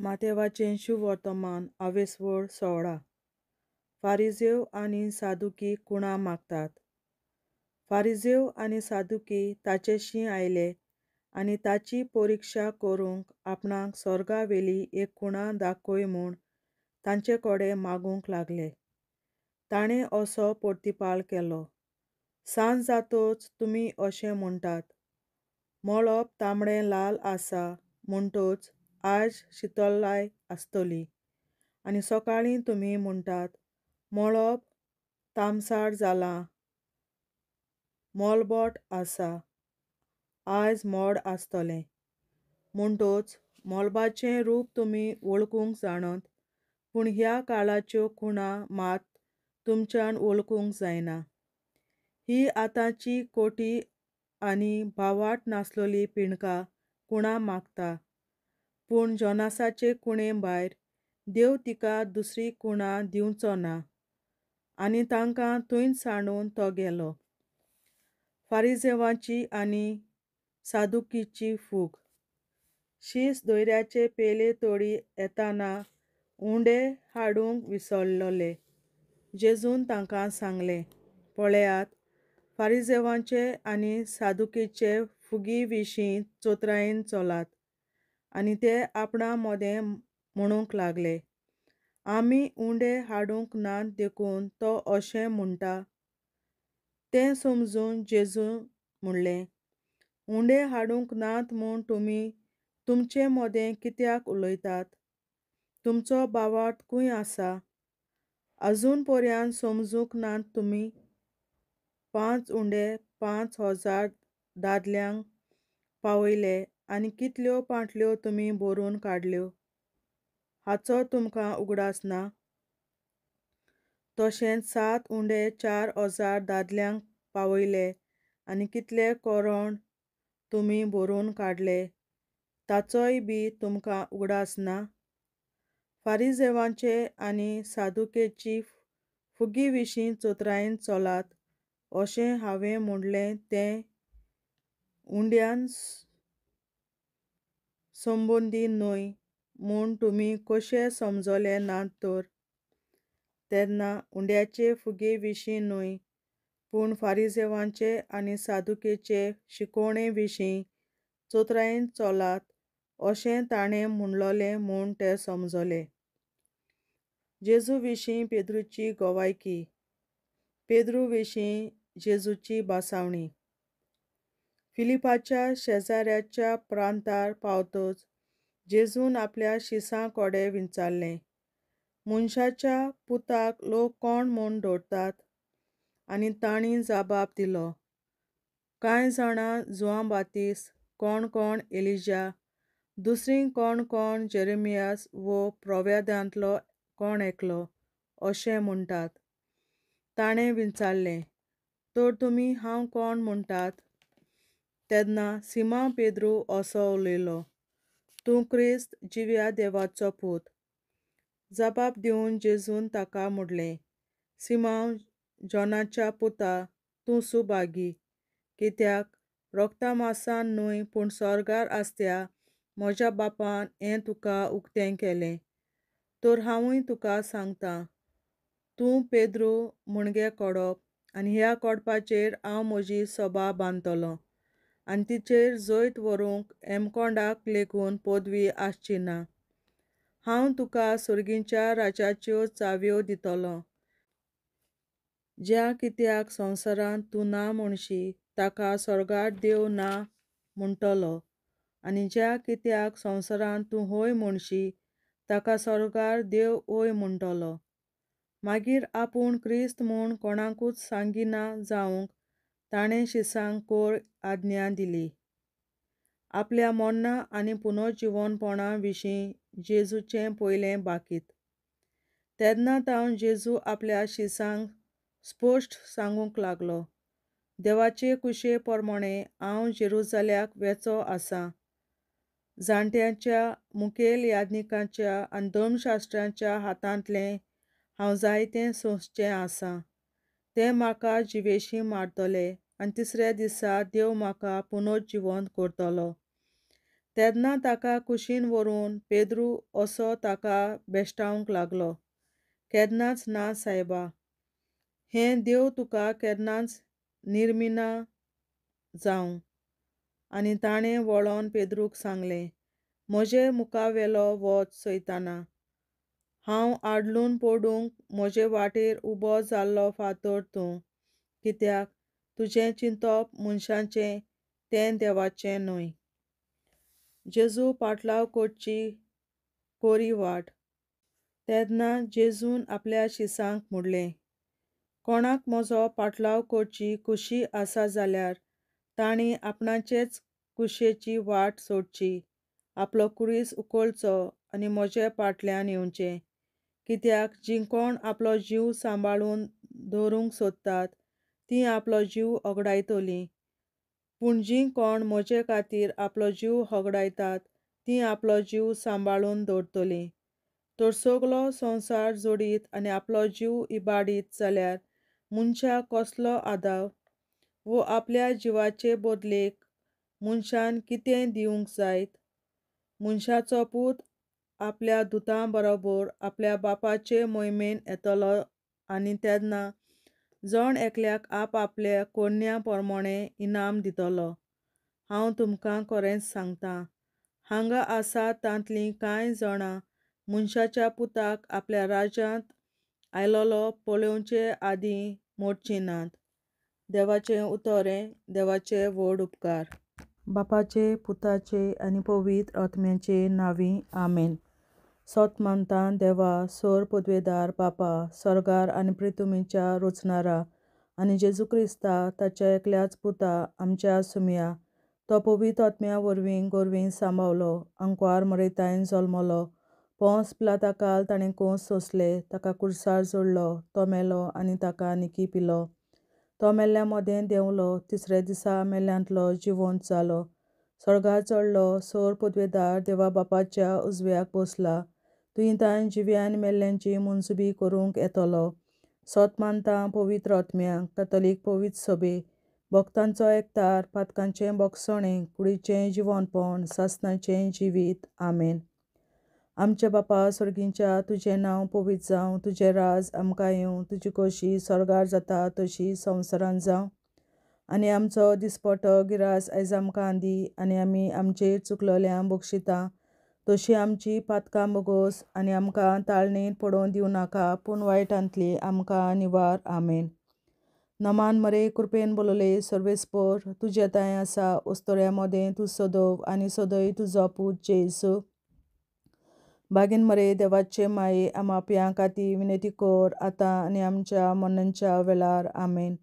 माथेवाचें शुभ वर्तमान आवेसवड 16. फारिजेव आनी सादुकी कुणा मागतात. फारिजेव आनी सादुकी ताचेशी आयले आनी ताची परिक्षा करूंक आपणाक स्वर्गावेली एक कुणा दाखय म्हूण तांचे कडेन मागूंक लागले. ताणें असो प्रतिपाल केलो. सांज जातच तुमी अशें म्हणटात, मळब तांबडें लाल आसा म्हणटच आज शितलताय आसतली, आनी सकाळीं तुमी म्हणटात, मळब तामसाळ जालां, मलबट आसा, आज मोड आसतलें. म्हणटच मलबाचें रूप तुमी वळखूंक जाणत, पूण ह्या काळाच्यो कुणा मात तुमच्यान वळखूंक जायना. ही आतांची कोटी आनी भावाट नासलोली पिणकां कुणा मागता, पूण जोनासाचे कुणे भायर देव तिका दुसरी कुणा दिवचो ना, आनी तांकां थंयच सांडून तो गेलो. फारिजेवांची आनी सादुकीची फूग. शीस दर्याचे पेले तळी येताना उंडे हाडूंक विसरलोले. जेजून तांकां सांगलें, पळयात, फारिजेवांचे आनी सादुकीचे फुगी विशीं चोत्रायेन चलात. आनी ते आपणा मोदें म्हणूंक लागले, आमी उंडे हाडूंक नात देखून तो अशें म्हणटा. तें समजून जेजून म्हणलें, उंडे हाडूंक नात म्हूण तुमी तुमचे मोदें कित्याक उलयतात? तुमचो बावार्थ खंय आसा? आजून पर्यान समजूंक नात तुमी? 5 उंडे 5,000 दादल्यांक पावयले आनी कितल्यो पांटल्यो तुमी भरून काडल्यो? हाचो तुमकां उगडास ना? तशेंच 7 उंडे 4,000 दादल्यांक पावयले आनी कितले कोरोण तुमी भरून काडले, ताचोय बी तुमकां उगडास ना? फारिजेवांचे आनी सादुकेची फुगी विशीं चोत्रायेन चलात, अशें हांवें म्हणलें तें उंड्यान संबंदी न्हय म्हूण तुमी कशें समजले नात तर? तेन्ना उंड्याचे फुगे विशीं न्हय, पूण फारिजेवांचे आनी सादुकेचे शिकवणे विशीं चोत्रायेन चलात, अशें ताणें म्हणलोलें म्हूण ते समजले. जेजू विशीं पेद्रूची गोवायकी. पेद्रू विशीं जेजूची बासावणी. फिलिपाच्या शेजाऱ्याच्या प्रांतार पावतच जेजून आपल्या शिसां कोडे विचारलें, मनशाच्या पुताक लोक कोण म्हूण धरतात? आनी तांणी जापाब दिलो, कांय जाणां जुआं बातिस्त, कोण कोण एलिजा, दुसरीं कोण कोण जेरेमियास वो प्रोवेदांतलो कोण एकलो अशें म्हणटात. ताणें विचारलें, तर तुमी हांव कोण म्हणटात? तेन्ना सिमोन पेद्रू असो उलयलो, तूं क्रिस्त, जिव्या देवाचो पूत. जापाब दिवन जेजून ताका म्हणलें, सिमोन, जोनाच्या पुता, तूं सुभागी, कित्याक रोगतामांसान न्हय पूण स्वर्गार आसत्या म्हज्या बापान हें तुका उक्तें केलें. तर हांवूय तुका सांगतां, तूं पेद्रू म्हणगे कोडप, आनी ह्या कोडपाचेर हांव म्हजी सोबा बांदतलों, आनी तिचेर जैत व्हरूंक हेमकोंडाक लेगून पदवी आसची ना. हांव तुका सुर्गींच्या राज्याच्यो चावयो दितलों. ज्या कित्याक संवसारांत तूं ना म्हणशी ताका स्वर्गांत देव ना म्हणटलो, आनी ज्या कित्याक संवसारांत तूं हय म्हणशी ताका स्वर्गार देव हय म्हणटलो. मागीर आपूण क्रिस्त म्हूण कोणाकूच सांगिना जावंक ताणें शिसांक कोर आज्ञा दिली. आपल्या मरणा आनी पुनर्जीवनपणा विशीं जेजूचें पयलें बाकीत. तेन्नातावन जेजू आपल्या शिसांक स्पश्ट सांगूंक लागलो, देवाचे कुशे प्रमाणें हांव जेरुसलेमाक वेचो आसां. जाणट्यांच्या, मुखेल याजकांच्या आनी धर्मशास्त्रांच्या हातांतलें हांव जायतें सोंसचें आसां. ते म्हाका जिवेशीं मारतले आनी तिसऱ्या दिसा देव म्हाका पुनर्जीवंत करतलो. तेन्ना ताका कुशीन व्हरून पेद्रू असो ताका बेश्टावंक लागलो. केन्नाच ना सायबा, हें देव तुका केन्नाच निर्मिना जावं. आनी ताणें वळोन पेद्रूक सांगलें, म्हजे मुखावेलो वच सैताना. हांव आडलून पडूंक म्हजे वाटेर उबो जाल्लो फातर तूं, कित्याक तुजें चिंतप मनशाचें तें देवाचें न्हय. जेजू पाटलाव करची कोरी वाट. तेन्ना जेजून आपल्या शिसांक म्हणलें, कोणाक म्हजो पाटलाव करची कुशी आसा जाल्यार तांणी आपणाचेच कुशेची वाट सोडची, आपलो कुरीस उखलचो आनी म्हजे फाटल्यान येवचें. कित्याक जीं कोण आपलो जीव सांबाळून दवरूंक सोदतात तीं आपलो जीव होगडायतलीं, पूण जीं कोण म्हजे खातीर आपलो जीव होगडायतात तीं आपलो जीव सांबाळून दवरतलीं. तर सगलो संवसार जोडीत आनी आपलो जीव इबाडीत जाल्यार मनशाक कसलो आदार? वो आपल्या जिवाचे बदलेक मनशान कितें दिवंक जायत? मनशाचो पूत आपल्या दुतां बरोबर आपल्या बापाचे मोहिमेन येतलो आनी तेन्ना जण एकल्याक आपल्या कोन्या प्रमाणें इनाम दितलो. हांव तुमकां खरेंच सांगतां, हांगा आसात तांतलीं कांय जाणां मनशाच्या पुताक आपल्या राज्यांत आयलोलो पळोवचे आदीं मरचीं नात. देवाचें उतोरें. देवाचे व्हड उपकार. बापाचे, पुताचे आनी पवित्र आत्म्याचे नांवीं. आमेन. सोत मानता देवा, सोर पदवेदार बापा, सर्गार आनी पृथ्वीच्या रचणारा, आनी जेजू क्रिस्ता ताच्या एकल्याच पुता आमच्या सुमया, तो पवित्र आत्म्या वरवीं गोरवीं सांबावलो, अंकवार मरयतायन जल्मलो, पोंस पिलाताकाल ताणें कोंस सोंसले, ताका कुर्सार जोडलो, तो मेलो आनी ताका निकी पिलो, तो मेल्ल्या मोदें देंवलो, तिसऱ्या दिसा मेल्ल्यांतलो जिवंत जालो, सर्गार चडलो, सोर पदवेदार देवा बापाच्या उजव्याक बसला, तुयें जिव्या आनी मेल्ल्यांची मनसुबी करूंक येतलो. सोत मानता पवित्र आत्म्या, कॅथोलीक पवित्र सभे, भक्तांचो एकतार, पातकांचें भोगसणें, कुडीचें जिवंतपण, सासणाचें जिवीत. आमेन. आमचे बापा स्वर्गीच्या, तुजें नांव पवित्र जावं, तुजें राज आमकां येवं, तुजी खोशी स्वर्गार जाता तशी संवसारांत जावं. आनी आमचो दिसपट्टो गिरास आयज आमकां दी, आनी आमी आमचेर चुकलोल्यांक बक्षिता तशी आमची पातकां बोगोस, आनी आमकां ताळणेंत पडोवन दिवं नाका, पूण वायटांतली आमकां निवार. आमेन. नमान मरे कृपेन बोलोले सर्वेस्पर, तुजे ताय आसा वस्तोऱ्या मोदें तूं सदव, आनी सदय तुजो पूत जेसू. बागीन मरे देवाचे माये, आमाप्यां खातीर विनंती कर, आतां आनी आमच्या मरणाच्या वेळार. आमेन.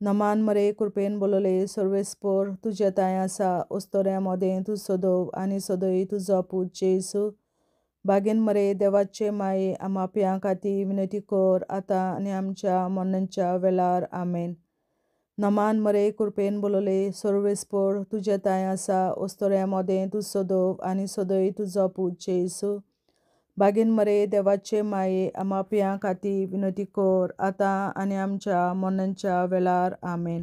नमान मरे कृपेन बोलोले सर्वेस्पर, तुजे ताय आसा वस्तोऱ्या मोदें तूं सदव, आनी सदय तुजो पूत जेसू. बागीन मरे देवाचे माये, आमाप्यां खातीर विनंती कर, आतां आनी आमच्या मरणाच्या वेळार. आमेन. नमान मरे कृपेन बोलोले सर्वेस्पर, तुजे ताय आसा वस्तोऱ्या मोदें तूं सदव, आनी सदय तुजो पूत जेसू. बागीन मरे देवाचे माये, आमाप्यां खातीर विनंती कर, आतां आनी आमच्या मरणाच्या वेळार. आमेन.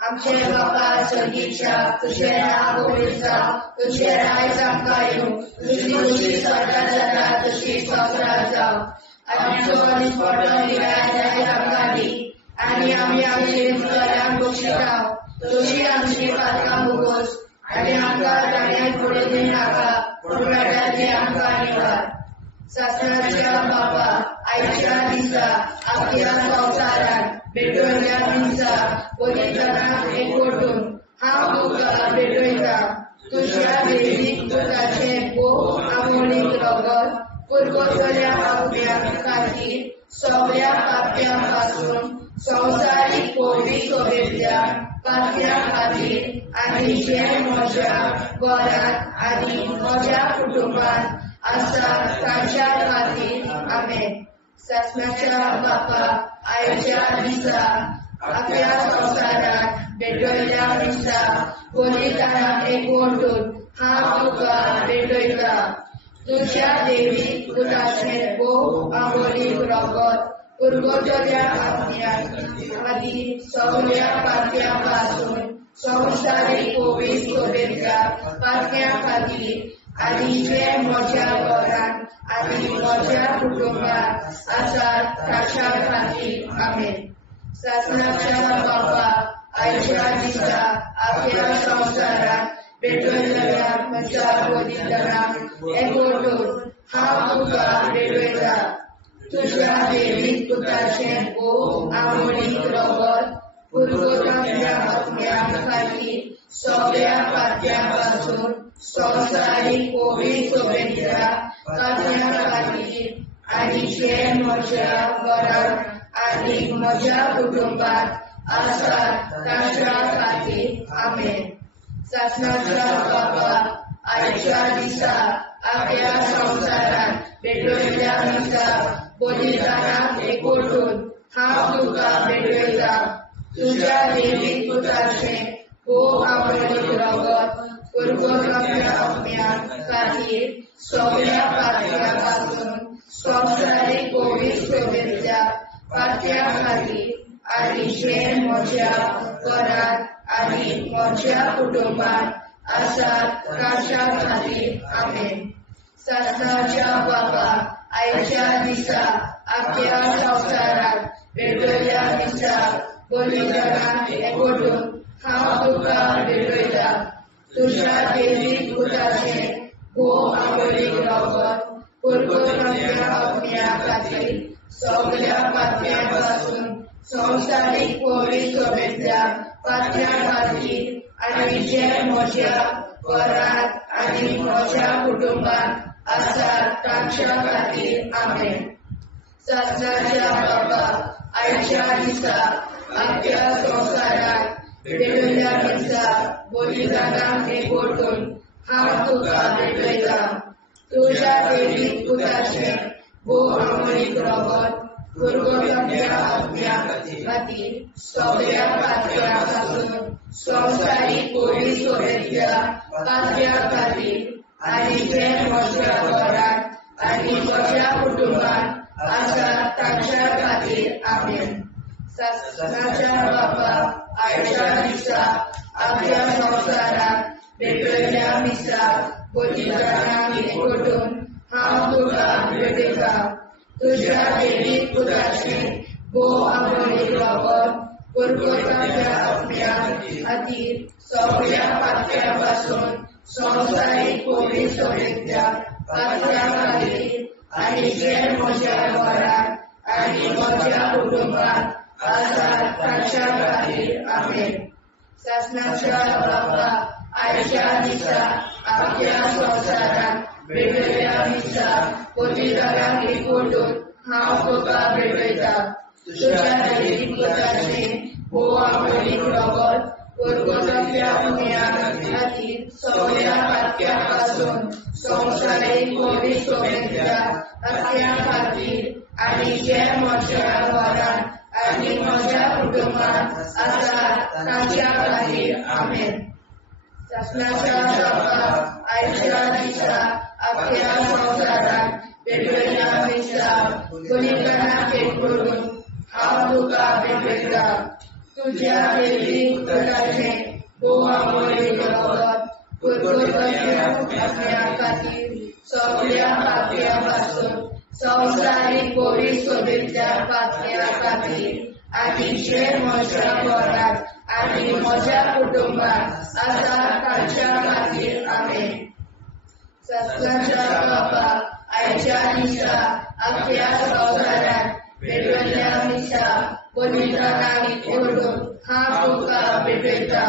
आमचे बापा स्वर्गीच्या, तुझें नांव पवित्र जावं, तुजें राज आमकां येवं, तुजी खुशी स्वर्गांत जाता तशी संवसारांत जावं. आनी आमचो दिसपट्टो गिरास आयज आमकां दी, आनी आमी आमचे चुकलोल्यांक बक्षिता तशी आमची पातकां बोगोस, आनी आमकां ताळ्यांत पडोवन दिवं नाका, पूण वायटांतली आमकां निवार. सासणाच्या बापा, आयच्या दिसा आख्या संवसारांत भेटोयल्या दिसा पवित्रांक एकवटून हांव तुका भेटयता. तुज्या दैवीक पुताचें भोव आमोलीक रगत पुरगोतल्या आत्म्या खातीर सगळ्या पाप्यां पासून संवसारीक पवित्र सभेंतल्या पाप्यां खातीर, आनी जे म्हज्या घरांत आनी म्हज्या कुटुंबांत आसा तांच्या खातीर. आमेन. सासणाच्या बापा, आयच्या दिसा आपल्या संवसारांत भेटयल्या दिसा पवित्रांक एकवटून हांव तुका भेटयता. तुज्या दैवीक पुताचें भोव आमोलीक रगत पुरगोतल्या आत्म्या खातीर सगळ्या पाप्यां पासून संवसारीक कोवीड सोबेतल्या पातळ्या खातीर आनी जे म्हज्या घरांत आनी म्हज्या कुटुंबात आसात ताच्या खातीर आमेन. शासनाच्या बाबा आयच्या दिसा आपल्या संवसारात पेटयलेल्या म्हज्या बलिदानाक एकवटून हांव तुका पेटयता. तुज्या देवीक पुताचें भोव आवडीक रगत पुरगोवपाच्या आत्म्या खातीर सगळ्या पातळ्यां पासून संवसारीक कोवीड सोबेतल्या पातळ्यां खातीर आनी जे म्हज्या घरांत आनी म्हज्या कुटुंबात आसात ताच्या खातीर आमेन. शासनाच्या बाबा आयच्या दिसा आपल्या संवसारात पेटयल्या म्हज्या बलिदानाक एकवटून हांव तुका पेटयता. तुज्या देवीक पुताचें भोव आवडीक रगत पुरगोवपाच्या आत्म्या खातीर सगळ्या पातळ्यां पासून संवसारीक कोवीड सोबेतल्या पातळ्यां खातीर आनी जे म्हज्या घरांत आनी म्हज्या कुटुंबात आसात ताच्या खातीर आमेन. शासनाच्या बाबा आयच्या दिसा आपल्या संवसारात पेटयल्या दिसा बलिदानाक एकवटून हांव तुका पेटयता. तुज्या देवीक पुताचें भोव आवडीक रगत पुरगोवपाच्या आत्म्या खातीर सगळ्या पातळ्यां पासून संवसारीक कोवीड सोबेतल्या पातळ्यां खातीर आनी जे म्हज्या घरांत आनी म्हज्या कुटुंबात आसात ताच्या खातीर आमेन. शासनाच्या बाबा आयच्या दिसा आपल्या संवसारात पेटयल्या दिसा बलिदानाक एकवटून हांव तुका पेटयता. तुज्या देवीक पुताचें भोव आवडीक रगत पुरगोवपाच्या आत्म्या खातीर सगळ्या पातळ्यां पासून संवसारीक कोवीड सोबेतल्या पातळ्यां खातीर आनी जे म्हज्या घरांत आनी म्हज्या कुटुंबात आसात ताच्या खातीर आमेन. शासनाच्या बाबा आयच्या दिसा आपल्या संवसारात पेटयल्या दिसा बलिदानाक एकवटून हांव तुका पेटयता. तुज्या देवीक पुताचें भोव आवडीक रगत पुरगोवपाच्या आत्म्या खातीर सगळ्या पातळ्यां पासून संवसारीक कोवीड सोबेतल्या पातळ्यां खातीर आनी जे म्हज्या घरांत आनी म्हज्या कुटुंबात आसात ताच्या खातीर आमेन. शासनाच्या बाबा आयच्या दिसा आपल्या संवसारात पेटयल्या दिसा बलिदानाक एकवटून हांव तुका पेटयता. तुज्या देवीक पुताचें भोव आवडीक रगत पुरगोवपाच्या आत्म्या खातीर सगळ्या पातळ्यां पासून संवसारीक कोवीड सोबेतल्या पातळ्यां खातीर आनी जे म्हज्या घरांत आनी म्हज्या कुटुंबात आसात ताच्या खातीर आमेन. शासनाच्या बाबा आयच्या दिसा आपल्या संवसारात पेटयल्या दिसा बलिदानाक एकवटून हांव तुका पेटयता. तुज्या देवीक पुताचें भोव आवडीक रगत पुरगोवपाच्या आत्म्या खातीर सगळ्या पातळ्यां पासून संवसारीक कोवीड सोबेतल्या पातळ्यां खातीर आनी जे म्हज्या घरांत आनी म्हज्या कुटुंबात आसात ताच्या खातीर आमेन. शासनाच्या बाबा आयच्या दिसा आपल्या संवसारात पेटयल्या दिसा बलिदानाक एकवटून हांव तुका पेटयता.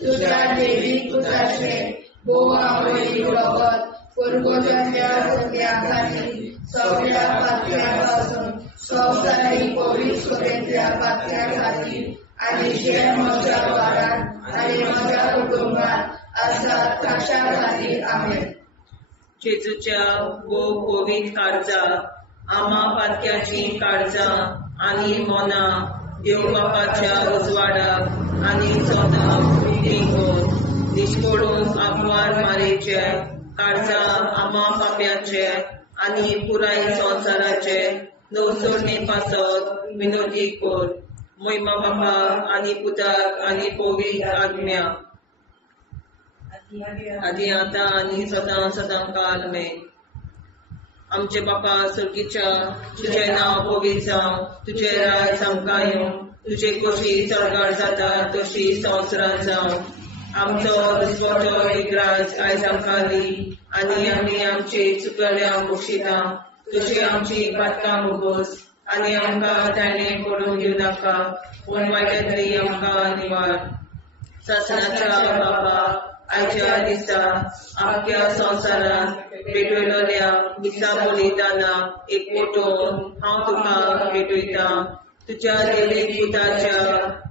तुज्या देवीक पुताचें भोव आवडीक रगत पुरगोवपाच्या आत्म्या खातीर सगळ्या पातळ्यां पासून संवसारीक कोवीड सोबेतल्या पातळ्यां खातीर आनी जे म्हज्या घरांत आनी म्हज्या कुटुंबात आसात ताच्या खातीर आमेन. जेजूच्या भोव कोवीड काळजां आमा पातक्याची काळजां आनी मोना देव बापाच्या उजवाडाक आनी सदां देखून दिसपडून आग्वाद मारेचे काळजां आमा पाप्याचे आनी पुराय संवसाराचे नवसोडणे पासत विनोदी कोर. महिमा बापा आनी पुताक आनी पवित्र आत्म्या आदी आता आनी सदां सदां काल में आमचे बापा सर्गीच्या तुझे नाव पवित्र जावं तुझे राय सामका येवं तुझे कशी सरकार जाता तशी संवसारांत जावं आमचो दिसवटो एक राज आयज आमकां दी आनी आमी आमचे चुकल्यांक बक्षिता तुझे आमची पातकां मुगोस आनी आमकां ताणें पडून दिवं नाका पूण वायट्यांतली आमकां निवार सासणाच्या बापा आयच्या दिसा आमच्या संवसारांत भेटयलोल्या दिसा बलिदाना एक मोठोन हांव तुका भेटयता तुज्या देवीक पुताच्या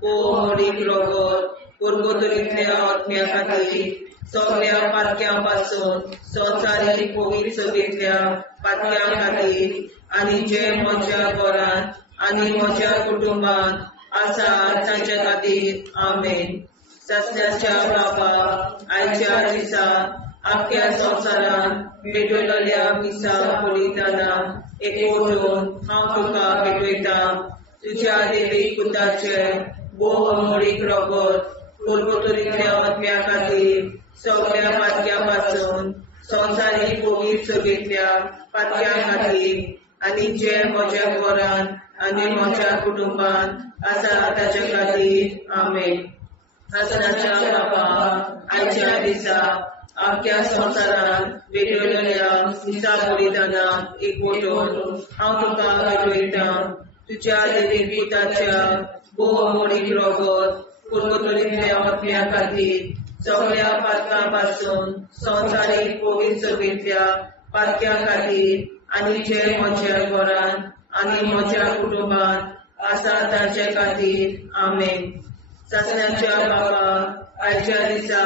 मोडीक रोगोत पुर्गोतरींतल्या आत्म्या खातीर सगळ्या पातक्यां पासून संवसारीक पवित्र सभेंतल्या पातक्यां खातीर आनी जे म्हज्या घरांत आनी म्हज्या कुटुंबांत आसा तांच्या खातीर आमेन सस्याच्या बापा आयच्या दिसा आख्या संवसारांत भेटयलोल्या दिसा बलिदाना एकवटून हांव तुका भेटयता तुज्या देवीक पुताचे मोडीक रोगोत पुर्गोतरींतल्या आत्म्या खातीर सगळ्या पातक्यां पासून संवसारीक पवित्र सभेंतल्या पातक्यां खातीर आनी जे म्हज्या घरांत आनी म्हज्या कुटुंबांत आसा ताचे खातीर आमेन सासणाच्या बापा आयच्या दिसा आख्या संवसारांत भेटयलोल्या दिसा बलिदानाक एकवटून हांव तुका भेटयता तुज्या देवीक पुताच्या मोडीक रोगोत पुर्गोतरींतल्या आत्म्या खातीर सगळ्या पातकां पासून संवसारीक पवित्र सभेंतल्या पातक्यां खातीर आनी जे म्हज्या घरांत आनी म्हज्या कुटुंबांत आसा ताचे खातीर आमेन सासणाच्या बापा आयच्या दिसा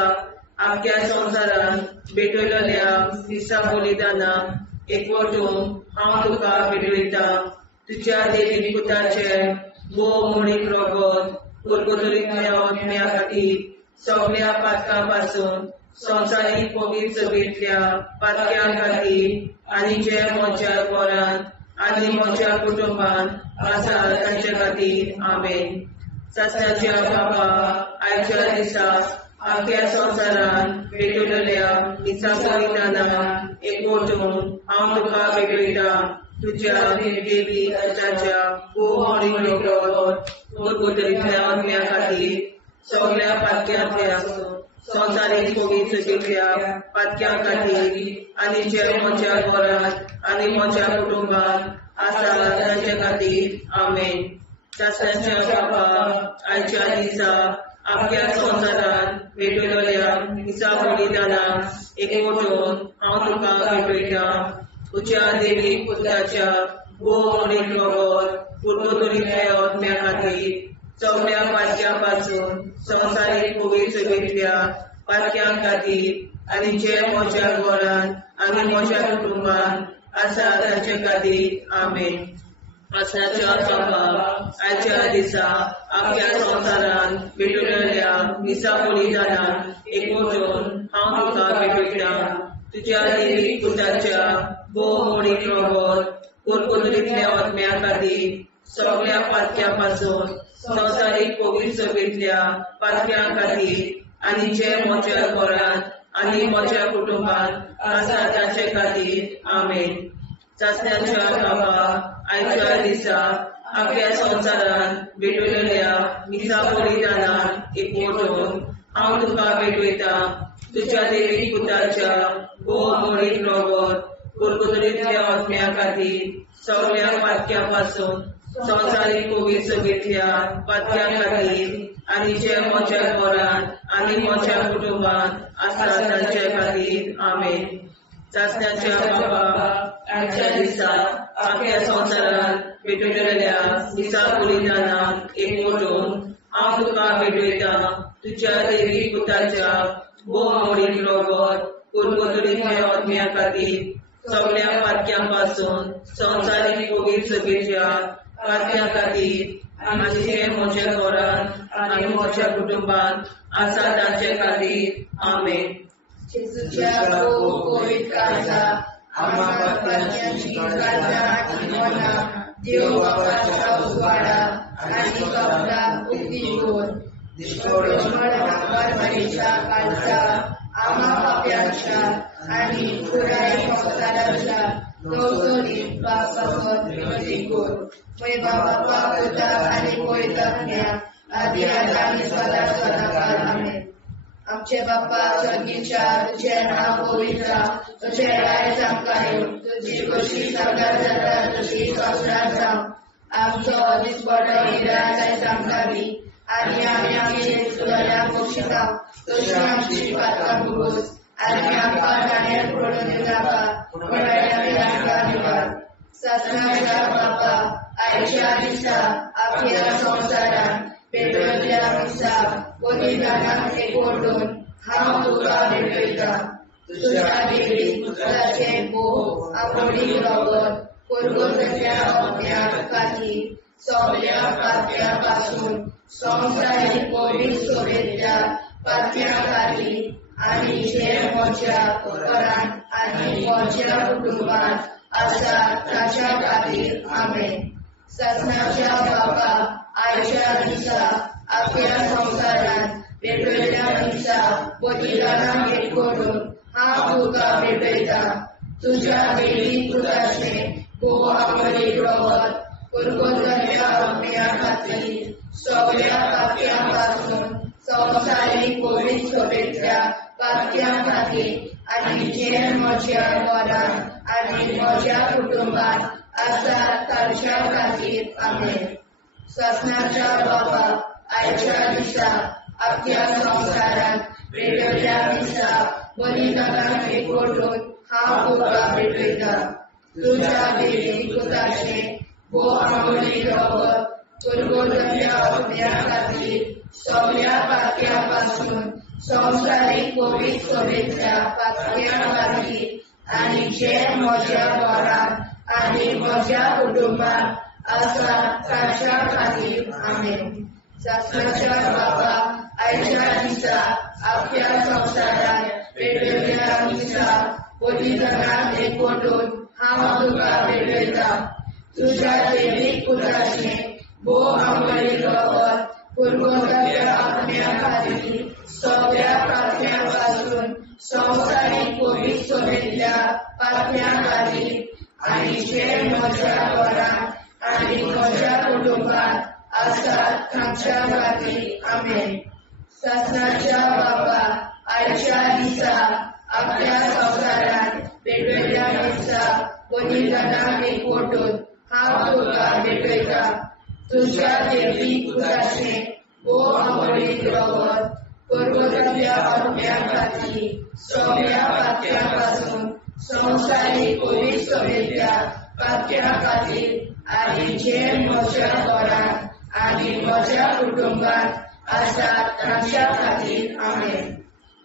आख्या संवसारांत भेटयलोल्या दिसा बलिदानाक एकवटून हांव तुका भेटयता तुज्या देवीक पुताचे मोडीक रोगोत पुर्गोतरींतल्या आत्म्या खातीर सगळ्या पातकां पासून संवसारीक पवित्र सभेंतल्या पातक्यां खातीर आनी जे म्हज्या घरांत आनी म्हज्या कुटुंबांत आसा तांचे खातीर आमेन सासणाच्या बापा आयच्या दिसा आख्या संवसारांत भेटयलोल्या दिसा बलिदानाक एकवटून हांव तुका भेटयता तुज्या देवीक पुताच्या मोडीक रोगोत पुर्गोतरींतल्या आत्म्या खातीर सगळ्या पातक्यांतल्या संवसारीक पवित्र सभेंतल्या पातक्यां खातीर आनी जे म्हज्या घरांत आनी म्हज्या कुटुंबांत आसा तांचे खातीर आमेन सासणाच्या बापा आयच्या दिसा आख्या संवसारांत भेटयलोल्या दिसा बलिदानाक एकवटून हांव तुका भेटयता तुज्या देवीक पुताच्या मोडीक रोगोत पुर्गोतरींतल्या आत्म्या खातीर सगळ्या पातक्यां पासून संवसारीक पवित्र सभेंतल्या पातक्यां खातीर आनी जे म्हज्या घरांत आनी म्हज्या कुटुंबांत आसा तांचे खातीर आमेन सासणाच्या बापा आयच्या दिसा आख्या संवसारांत भेटयलोल्या दिसा बलिदानाक एकवटून हांव तुका भेटयता तुज्या देवीक पुताच्या मोडीक रोगोत पुर्गोतरींतल्या आत्म्या खातीर सगळ्या पातक्यां पासून संवसारीक पवित्र सभेंतल्या पातक्यां खातीर आनी जे म्हज्या घरांत आनी म्हज्या कुटुंबांत आसा तांचे खातीर आमेन सासणाच्या बापा आयच्या दिसा आख्या संवसारांत भेटयलोल्या दिसा बलिदानाक एकवटून हांव तुका भेटयता तुज्या देवीक पुताच्या मोडीक रोगोत पुर्गोतरींतल्या आत्म्या खातीर सगळ्या पातक्यां पासून संवसारीक पवित्र सभेंतल्या पातक्यां खातीर आनी जे म्हज्या घरांत आनी म्हज्या कुटुंबांत आसा तांचे खातीर आमेन सासणाच्या बापा आयच्या दिसा आख्या संवसारांत भेटयलोल्या दिसा बलिदानाक एकवटून हांव तुका भेटयता तुज्या देवीक पुताच्या मोडीक रोगोत पुर्गोतरींतल्या आत्म्या खातीर सगळ्या पातक्यां पासून संवसारीक पवित्र सभेंतल्या पातक्यां खातीर आनी जे म्हज्या घरांत आनी म्हज्या कुटुंबांत आसा तांचे खातीर आमेन जेजूच्या पवित्र काळजा आम्हा पातक्यांची काळजा आनी मना देव बापाच्या उजवाडा आणि कपडाक उक्ती दोन परभणीच्या कालचा आम्हा पाप्यांच्या आणि पुराय संसाराच्या नवसोनीत पापावर विनंती कर. मै बाप्पा पुता आणि पवित्रज्ञा आदी आणि सदा सदाकाळ आमेन. आमचे बाप्पा स्वर्गीच्या तुझे नाव पवित्र, तुझे राय जावं, तुझी कशी सरकार जाता तशी संसार जावं. आमचो दिसपडो निराय सांगावी आणि आम्ही आमची सुधारण्या पोषिता तशी आमची पात्र भोगोस आणि आमका जाण्यात पडून दिलावा निवार. सत्नाच्या बाप्पा आयच्या दिसा आपल्या संसारात पेटवल्या दिसा बलिदानाक एकवटून हांव तुका भेटयता. तुझ्या देवी पुत्राचे भोग आवडी रगत पुरगोतल्या अज्ञात खातीर सगळ्या पात्यापासून संसारीक पवित्र सोबेच्या पात्या खातीर आणि जे म्हज्या घरांत आणि म्हज्या कुटुंबात आसा ताच्या खातीर आमेन. सत्नाच्या बापा आयच्या दिसा आपल्या संसारात पेटवल्या दिसा बलिदानाक एकवटून हांव तुका भेटयता. तुझ्या देवी पुत्राचे भोग आवडी रगत पुरगोतल्या अज्ञा खातीर सगळ्या पात्यापासून संसारीक पवित्र सोबेच्या पात्या खातीर आणि जे म्हज्या घरांत आणि म्हज्या कुटुंबात आसा ताच्या खातीर आमेन. सत्नाच्या बापा आयच्या दिसा आपल्या संसारात पेटवल्या दिसा बलिदानाक एकवटून हांव तुका भेटयता. तुझ्या देवी पुत्राचे भोग आवडी रगत पुरगोतल्या अज्ञा खातीर सगळ्या पात्यापासून संसारीक पवित्र सोबेच्या पात्या खातीर आणि जे म्हज्या घरांत आणि म्हज्या कुटुंबात आसा ताच्या खातीर आमेन. सत्नाच्या बापा आयच्या दिसा आपल्या संसारात पेटवल्या दिसा बलिदानाक एकवटून हांव तुका भेटयता. तुझ्या देवी पुत्राचे भोग आवडी रगत पुरगोतल्या अज्ञा खातीर सगळ्या पात्यापासून संसारीक पवित्र सोबेच्या पात्या खातीर आणि जे म्हज्या घरांत आणि म्हज्या कुटुंबात आसा ताच्या खातीर आमेन. सत्नाच्या बापा आयच्या दिसा आपल्या संसारात पेटवल्या दिसा बलिदानाक एकवटून हांव तुका भेटयता. तुझ्या देवी पुत्राचे भोग आवडी रगत पुरगोतल्या अज्ञा खातीर सगळ्या पात्यापासून संसारीक पवित्र सोबेच्या पात्या खातीर आणि जे म्हज्या घरांत आणि म्हज्या कुटुंबात आसा ताच्या खातीर आमेन.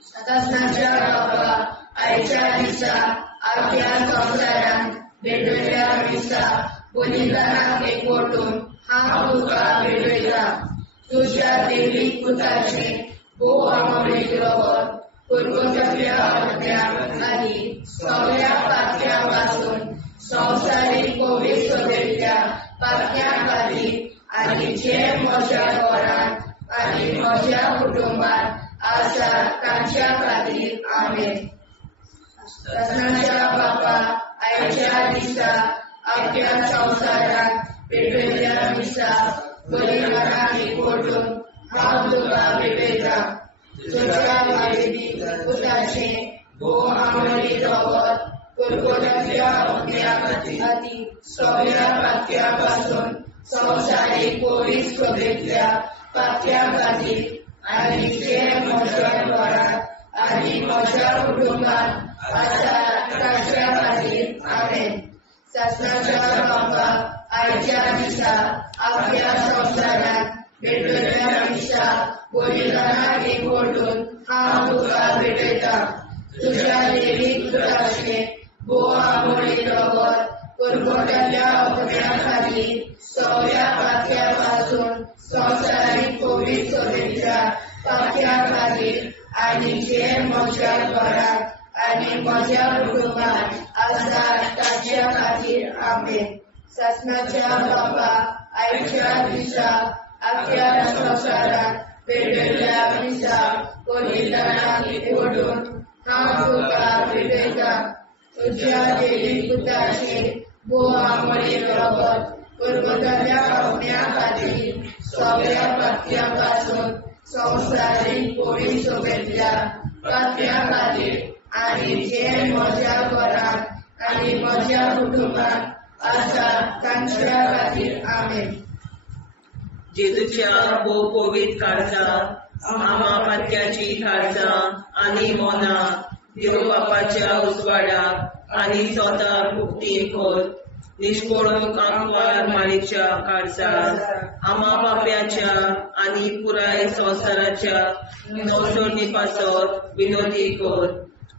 सत्नाच्या बापा आयच्या दिसा आपल्या संसारात पेटवल्या दिसा बलिदानाक एकवटून हांव तुका भेटयता. तुझ्या देवी पुत्राचे भोग आवडी रगत पुरगोतल्या अज्ञा खातीर सगळ्या पात्यापासून संसारीक पवित्र सोबेच्या पात्या खातीर आणि जे म्हज्या घरांत आणि म्हज्या कुटुंबात आसा ताच्या खातीर आमेन. सत्नाच्या बापा आयच्या दिसा आपल्या संसारात पेटवल्या दिसा बलिदानाक एकवटून हांव तुका भेटयता. तुझ्या देवी पुत्राचे भोग आवडी रगत पुरगोतल्या अज्ञा खातीर सगळ्या पात्यापासून संसारीक पवित्र सोबेच्या पात्या खातीर आणि जे म्हज्या घरांत आणि म्हज्या कुटुंबात आसा ताच्या खातीर आमेन. सत्नाच्या बापा आयच्या दिसा आपल्या संसारात पेटवल्या दिसा बलिदानाक एकवटून हांव तुका भेटयता. तुझ्या देवी पुत्राचे भोग आवडी रगत पुरगोतल्या अज्ञा खातीर सगळ्या पात्यापासून संसारीक पवित्र सोबेच्या पात्या खातीर आणि जे म्हज्या घरांत आणि म्हज्या कुटुंबात आसा ताच्या खातीर आमेन. सत्नाच्या बापा आयच्या दिसा आख्या संवसारात पेटयल्ल्या दिसा कोलिदानाक एकवटून हांव तुका भेटयता तुज्या देवी पुताचे भोवामणी रगत परबताच्या पावण्या खातीर सगळ्या पात्या पासून संवसारीक कोणी सोबेतल्या पात्या खातीर आनी जे म्हज्या घरांत आनी म्हज्या कुटुंबात आसा तांच्या खातीर आमेन. जेजूच्या भोव पवित्र काळजा आमा पात्याची काळजां आनी मोना देव बापाच्या उजवाडाक आनी स्वता मुक्ती कर. निष्पळून आंकवार माळेच्या काळजार आमा बाप्याच्या आनी पुराय संवसाराच्या संसोडणी पासत विनोदी कर.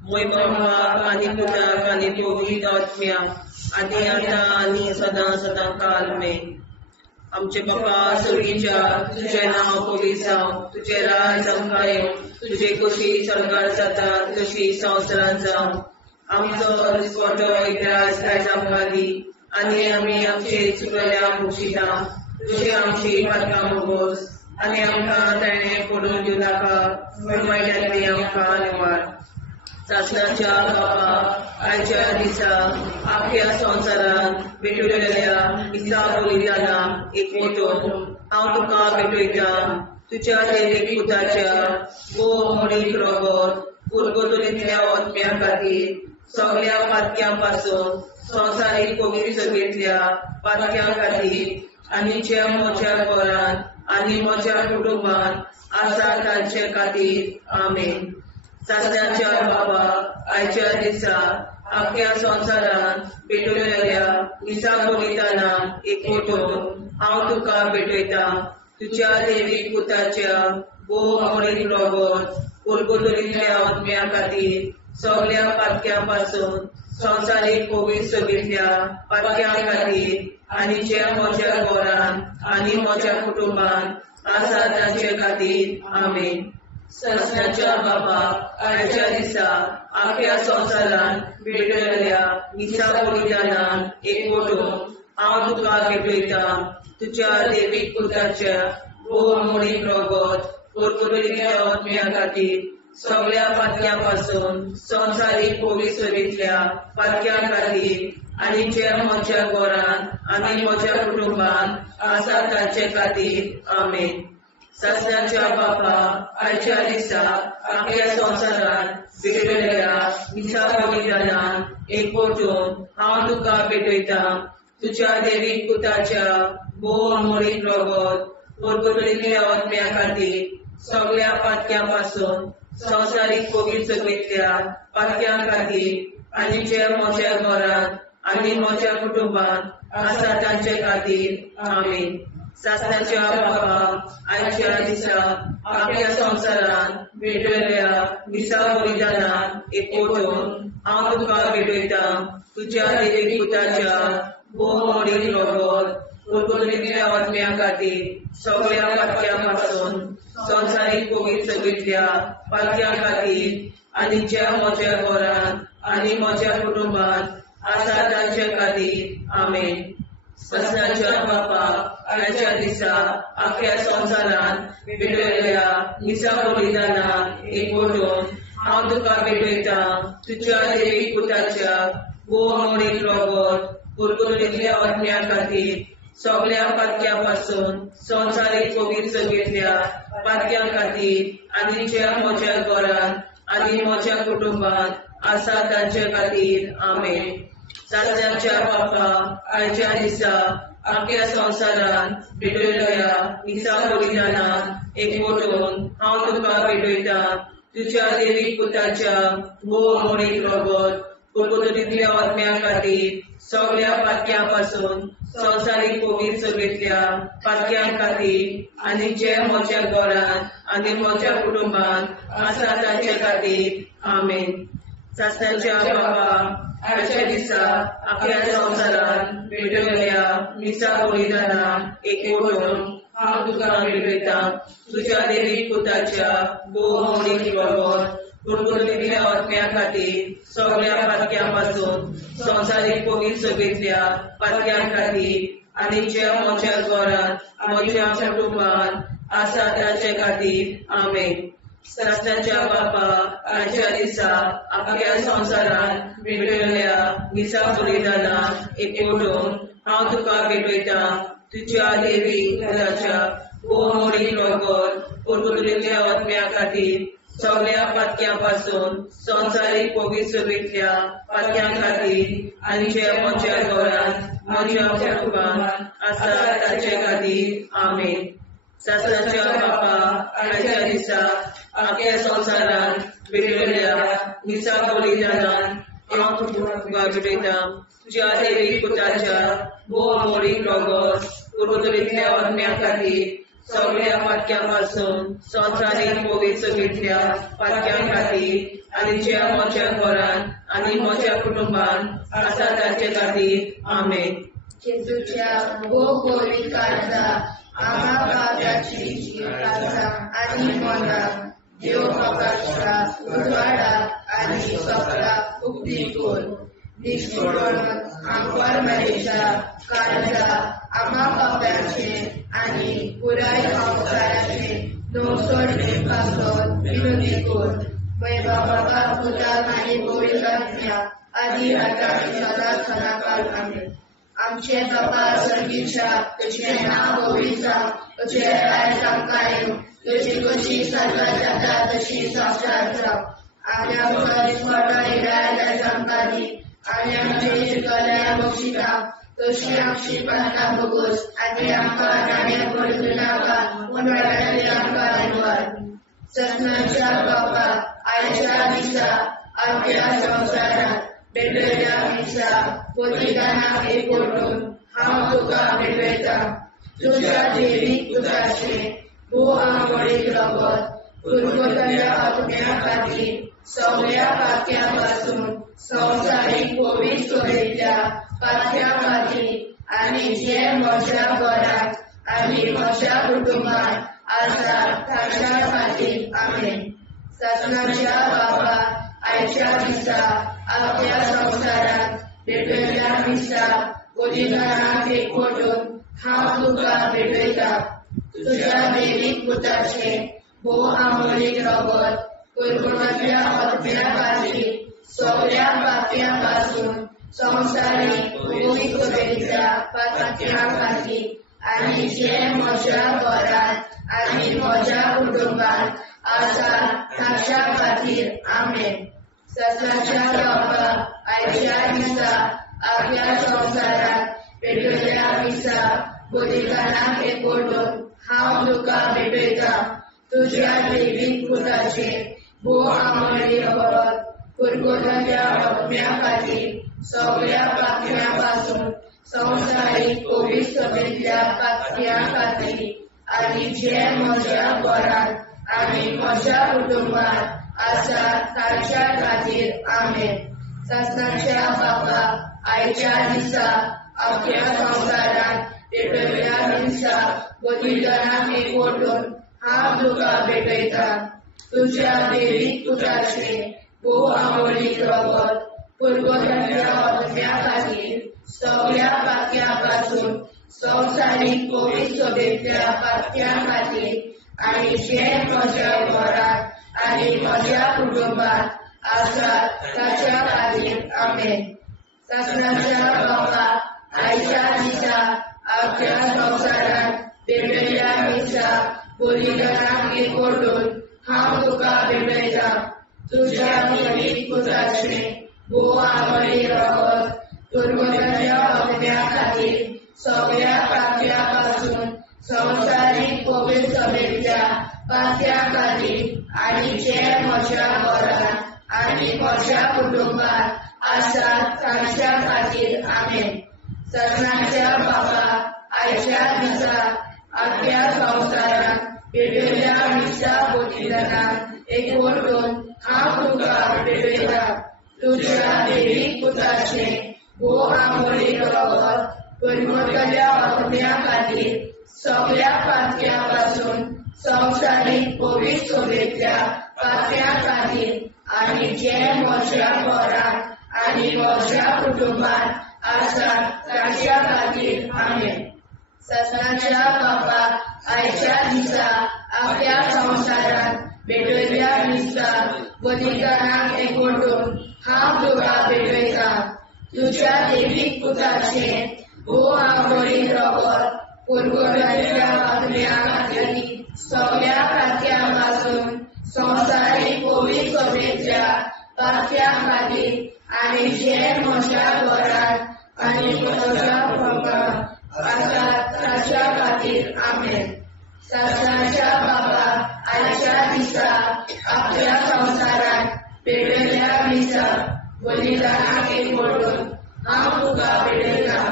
मोय बापाक आनी पुताक आनी पवित्र आत्म्याक आदी आतां आनी सदां सदां काल मेन. आमचे बापा सर्गीच्या तुझे नांव पवित्र जावं, तुझे राज आमकां येवं, तुझे कशी सरकार जाता तशी संवसारांत जावं. आमचो दिसवटो एकदांच आयज आमकां दी आनी आमी आमचे चुकल्यांक बक्षिता. तुजी आमची पातकां भोगोस आनी आमकां ताणें पडून दिवं नाका, वायटांतली आमकां निवाड. सासणाच्या बापा आयच्या दिसा आख्या संवसारांत भेटयल्ल्या दिसा बलिदानाक एकवटून हांव तुका भेटयता तुज्या देवीक पुताच्या भोव मोडीक रगत पुरगतुलींतल्या आत्म्या खातीर सगळ्या पातक्यां पासून संवसारीक पवित्र सभेंतल्या पातक्यां खातीर आनी जे म्हज्या घरांत आनी म्हज्या कुटुंबांत आसा तांचे खातीर आमेन. सासणाच्या बापा आयच्या दिसा आख्या संवसारांत भेटयल्ल्या दिसा बलिदानाक एकवटून हांव तुका भेटयता तुज्या देवीक पुताच्या भोव मोडीक रगत पुरगतुलींतल्या आत्म्या खातीर सगळ्या पातक्यां पासून संवसारीक पवित्र सभेंतल्या पातक्यां खातीर आनी जे म्हज्या घरांत आनी म्हज्या कुटुंबांत आसा तांचे खातीर आमेन. सासणाच्या बापा आयच्या दिसा आख्या संवसारांत भेटयल्ल्या दिसा बलिदानाक एकवटून हांव तुका भेटयता तुज्या देवीक पुताच्या भोव मोडीक रगत पुरगतुलींतल्या आत्म्या खातीर सगळ्या पातक्यां पासून संवसारीक पवित्र सभेंतल्या पातक्यां खातीर आनी जे म्हज्या घरांत आनी म्हज्या कुटुंबांत आसा तांचे खातीर आमेन. सासणाच्या बापा आयच्या दिसा आख्या संवसारांत भेटयल्ल्या दिसा बलिदानाक एकवटून हांव तुका भेटयता तुज्या देवीक पुताच्या भोव मोडीक रगत पुरगतुलींतल्या आत्म्या खातीर सगळ्या पातक्यां पासून संवसारीक पवित्र सभेंतल्या पातक्यां खातीर आनी जे म्हज्या घरांत आनी म्हज्या कुटुंबांत आसा तांचे खातीर आमेन. सासणाच्या बापा आयच्या दिसा आख्या संवसारांत भेटयल्ल्या दिसा बलिदानाक एकवटून हांव तुका भेटयता तुज्या देवीक पुताच्या भोव मोडीक रगत पुरगतुलींतल्या आत्म्या खातीर सगळ्या पातक्यां पासून संवसारीक पवित्र सभेंतल्या पातक्यां खातीर आनी ज्या म्हज्या घरांत आनी म्हज्या कुटुंबांत आसा तांचे खातीर आमेन. सासणाच्या बापा आयच्या दिसा आख्या संवसारांत भेटयल्ल्या दिसा बलिदानाक एकवटून हांव तुका भेटयता तुज्या देवीक पुताच्या भोव मोडीक रगत पुरगतुलींतल्या आत्म्या खातीर सगळ्या पातक्यां पासून संवसारीक पवित्र सभेंतल्या पातक्यां खातीर आनी ज्या म्हज्या घरांत आनी म्हज्या कुटुंबांत आसा तांचे खातीर आमेन. सासणाच्या बापा आयच्या दिसा आख्या संवसारांत भेटयल्ल्या दिसा बलिदानाक एकवटून हांव तुका भेटयता तुज्या देवीक पुताच्या भोव मोडीक रगत पुरगतुलींतल्या आत्म्या खातीर सगळ्या पातक्यां पासून संवसारीक पवित्र सभेंतल्या पातक्यां खातीर आनी जे म्हज्या घरांत आनी म्हज्या कुटुंबांत आसा तांचे खातीर आमेन. सासणाच्या बापा आयच्या दिसा आख्या संवसारांत भेटयल्ल्या दिसा बलिदानाक एकवटून हांव तुका भेटयता तुज्या देवीक पुताच्या भोव मोडीक रगत कुरकुरलेल्या आत्म्या खातीर सगळ्या पातक्यां संवसारीक पवित्र सभेंतल्या पातक्यां खातीर आनी ज्या म्हज्या घरांत म्हज्या कुटुंबांत आसा ताचे खातीर आमेन. सासणाच्या बापा आयच्या दिसा आपल्या संवसारांत भेटयल्ल्या दिसा बलिदानाक एकवटून हांव तुका भेटयता तुज्या देवी घराच्या मोडीक रगत कुरकुरलेल्या आत्म्या खातीर सगळ्या पातक्यां संवसारीक पवित्र सभेंतल्या पातक्यां खातीर आनी जे म्हज्या घरांत म्हज्या कुटुंबांत आसा ताचे खातीर आमेन. सासणाच्या बापा आयच्या दिसा आपल्या संवसारांत भेटयल्ल्या दिसा बलिदानाक हांव तुका भेटयता तुज्या देवी पुताच्या मोडीक रगत कुरकुरलेल्या आत्म्या खातीर सगळ्या पातक्यां संवसारीक पवित्र सभेंतल्या पातक्यां खातीर आनी ज्या म्हज्या घरांत आनी म्हज्या कुटुंबांत आसा ताचे खातीर आमेन. जेजूच्या पवित्र काळजा आम्हा पाप्याची काळजा आनी मनाक देव बापाच्या उजवाडा आनी सपना उक्ती कर. निष्ठुरण आंकवार मेरेच्या काळजा आम्हा पाप्याचे आनी पुराय संवसाराचे नवसोडणे पासत विनंती कर. बाबा पुताक आनी पवित्र आत्म्या आदी आता आनी सदांच सदांकाळ आमेन. आमचे बाबा सर्गीच्या तुझे नाव पवित्र तुझे राय आमकां तुझी कशी साजरा जाता तशी संस्कार जाव. आनी आमकां दिसपट्टा इराय आमकां दी आनी आमचे शिकल्या बक्षिता तशी आमची प्रार्थना बघूस आनी आमकां नाणे पडूं नाका पूण वायटांतल्यान आमकां वाचवार. सत्नाच्या बापा आयच्या दिसा आपल्या संवसारांत भेटयल्ल्या दिसा बलिदानाक एकवटून हांव तुका भेटयता तुज्या देवीक पुताचे मोडीक रगत कुरकुरलेल्या आत्म्या खातीर सगळ्या पातक्यां संवसारीक पवित्र सभेंतल्या पातक्यां खातीर आनी जे म्हज्या घरांत आनी म्हज्या कुटुंबांत आसा ताच्या खातीर आमेन. सासणाच्या बापा आयच्या दिसा आपल्या संवसारांत भेटयल्ल्या दिसा बलिदानाक एकवटून हांव तुका भेटयता तुज्या देवीक पुताचे मोडीक रगत कुरकुरलेल्या आत्म्या खातीर सगळ्या पातक्यां संवसारीक पवित्र सभेंतल्या पातक्यां खातीर आनी जे म्हज्या घरांत आनी म्हज्या कुटुंबांत आसा ताच्या खातीर आमेन. सासणाच्या बापा आयच्या दिसा आपल्या संवसारांत भेटयल्ल्या दिसा बलिदानाक एकवटून हांव तुका भेटयता तुज्या देवीक पुताचे मोडीक रगत कुरकुरलेल्या आत्म्या खातीर सगळ्या पातक्यां संवसारीक पवित्र सभेंतल्या पातक्यां खातीर आनी जे म्हज्या घरांत आनी म्हज्या कुटुंबांत आसा ताच्या खातीर आमेन. सासणाच्या बापा आयच्या दिसा आपल्या संवसारांत भेटयल्ल्या दिसा बलिदानाक एकवटून हांव तुका भेटयता तुज्या देवीक पुताचे मोडीक रगत कुरकुरलेल्या आत्म्या खातीर सगळ्या पातक्यां संवसारीक पवित्र सभेंतल्या पातक्यां खातीर आनी जे म्हज्या घरांत आनी म्हज्या कुटुंबांत आसा ताच्या खातीर आमेन. सासणाच्या बापा आयच्या दिसा आपल्या संवसारांत भेटयल्ल्या दिसा बलिदानाक एकवटून हांव तुका भेटयता तुज्या देवीक पुताचे मोडीक रगत कुरकुरलेल्या आत्म्या खातीर सगळ्या पातक्यां संवसारीक पवित्र सभेंतल्या पातक्यां खातीर आनी जे म्हज्या घरांत आनी म्हज्या कुटुंबांत आसा ताच्या खातीर आमेन. सासणाच्या बापा आयच्या दिसा आपल्या संवसारांत भेटयल्ल्या दिसा बलिदानाक एकवटून हांव तुका भेटयता तुज्या देवीक पुताचे मोडीक रगत कुरकुरलेल्या आत्म्या खातीर सगळ्या पातक्यां संवसारीक पवित्र सभेंतल्या पात्या खातीर आनी जे म्हज्या घरांत आनी म्हज्या कुटुंबात आसात तांच्या खातीर आमेन. ससनाच्या बापाक आयच्या दिसा आपल्या संवसारांत भेटयल्या दिसा बलिदानाक एकवटून हांव तुका भेटयता. तुज्या देवीक पुताचे भोव आवडीन रगत पुरगुटाच्या बातम्या खातीर सगळ्या खात्यां पासून संवसारीक पवित्र सभेच्या पात्या खातीर आनी जे म्हज्या घरांत आनी म्हज्या कुटुंबात आसात ताच्या खातीर आमेन. ससनाच्या बापाक आयच्या दिसा आपल्या संवसारांत भेटयल्या दिसा बलिदानाक एकवटून हांव तुका भेटयता.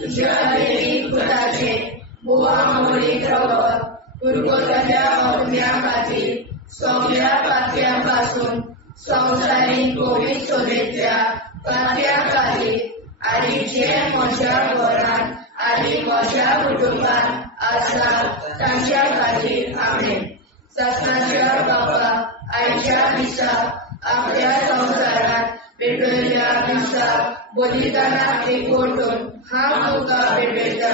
तुज्या देवीक पुताचे भोव आवडीन रगत पुरगुटाच्या बातम्या खातीर सगळ्या पात्यां पासून संवसारीक पवित्र सभेच्या पात्या खातीर आनी जे म्हज्या घरांत आनी म्हज्या कुटुंबात आसात तांच्या खातीर आमेन. ससनाच्या बापाक आयच्या दिसा आपल्या संवसारांत भेटयल्या दिसा बलिदानाक एकवटून हांव तुका भेटयता.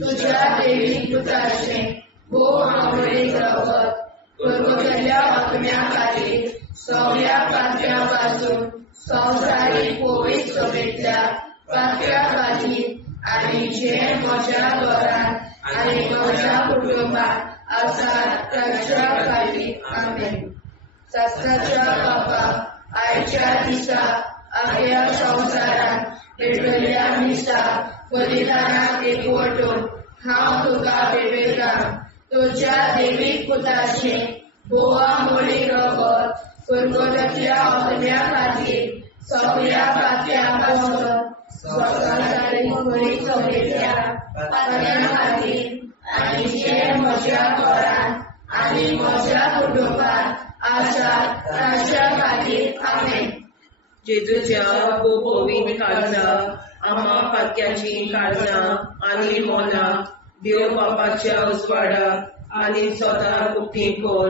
तुज्या देवीक पुताचे भोव आवडीन रगत पुरगुटाच्या बातम्या खातीर सगळ्या पात्यां पासून संवसारीक पवित्र सभेच्या पात्या खातीर आनी जे म्हज्या घरांत आनी म्हज्या कुटुंबात आसात तांच्या खातीर आमेन. ससनाच्या बापाक आयच्या दिसा आपल्या संवसारांत भेटयल्या दिसा बलिदानाक एकवटून हांव तुका भेटयता. तुज्या देवीक पुताचे भोव आवडीन रगत पुरगुटाच्या बातम्या खातीर सगळ्या पात्यां पासून संवसारीक पवित्र सभेच्या पात्या खातीर आनी जे म्हज्या घरांत आनी म्हज्या कुटुंबात आसात तांच्या खातीर आमेन. जेजूच्या पवित्र काळजा आम्हा पात्याची काळजा आनी मोला देव बापाच्या उजवाडाक आनी स्वता उक्ती कोर.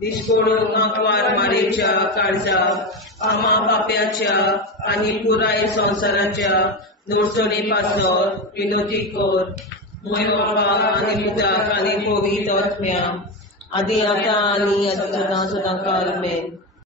दिसपडून आंकवार मारेच्या काळजा आम्हा पाप्याच्या आनी पुराय संवसाराच्या नोडसणी पासत विनोदी कोर. मोय बापाक आनी पुताक आनी पवित्र आत्म्या आदी आतां आनी सदां सदां काल आमेन.